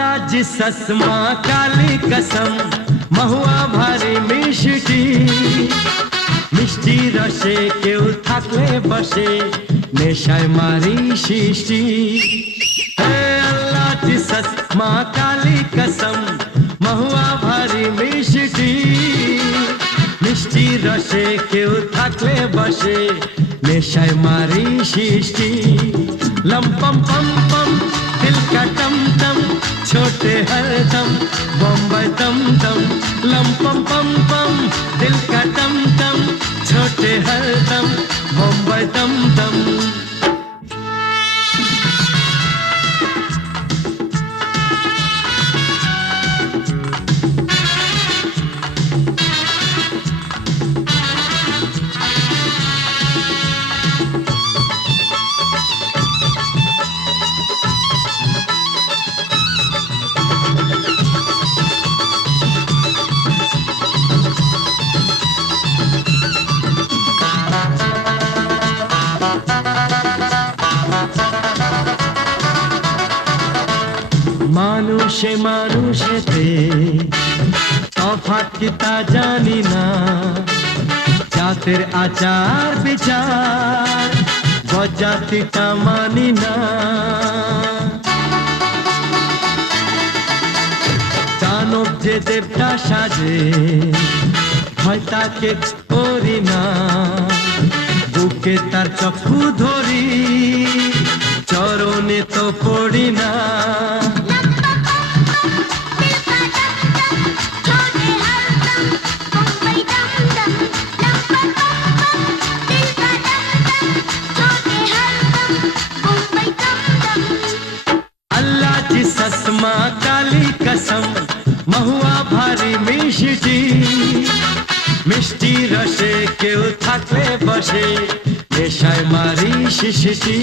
আল্লাহ Jesus মা কালী কসম মহুয়া ভারী মিষ্টি মিষ্টি রসে কেউ থাকলে বসে নেশায় মারি সৃষ্টি হে আল্লাহ জিসাস মা কালী কসম মহুয়া ভারী মিষ্টি মিষ্টি রসে কেউ থাকলে বসে নেশায় মারি সৃষ্টি लंपम पम पम दिल का टम टम छोटे हरदम बम्बई दम दम लंपम पम पम दिल का टम टम छोटे हरदम बम्बई दम दम মানুষে মানুষেতে তফাৎ কি তা জানি না জাতের আচার বিচার বজ্জাতিটা মানি না দানব যে দেবতা সাজে ভয় তাকে করি না বুকে তার চক্ষু ধরি চরণে তো পড়ি না ससमा काली कसम महुआ भारी मिष्टी मिष्टी रसे केउ थाकले बसे नेशाय मारी शिशिटी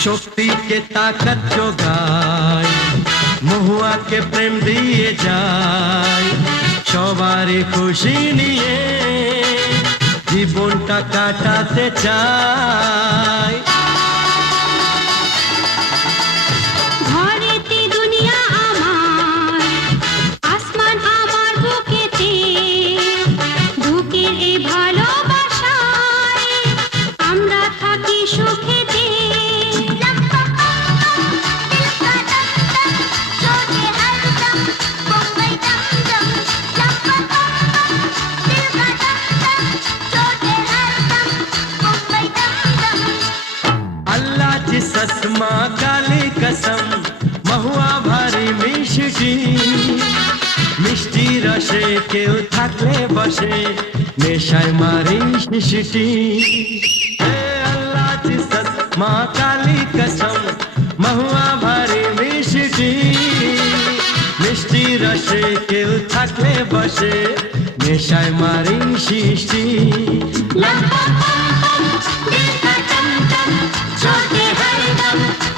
शक्ति के ताकत जोगाय महुआ के प्रेम दिए जाय सबारे खुशी निये जीवनटा काटाते चाय ससमा काली कसम महुआ भारी मिष्टी मिष्टी रसे केउ थाकले बसे नेशाय मारी शिशिटी हे अल्लाह ससमा काली कसम महुआ भारी मिष्टी मिष्टी रसे केउ थाकले बसे नेशाय मारी सृष्टि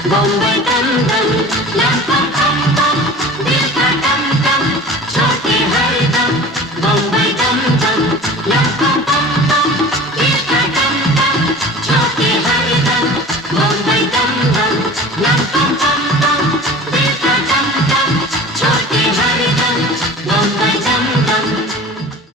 Bombay dum dum, lam pam pam pam, dil ka dum dum, chote har dum, Bombay dum dum, lam pam.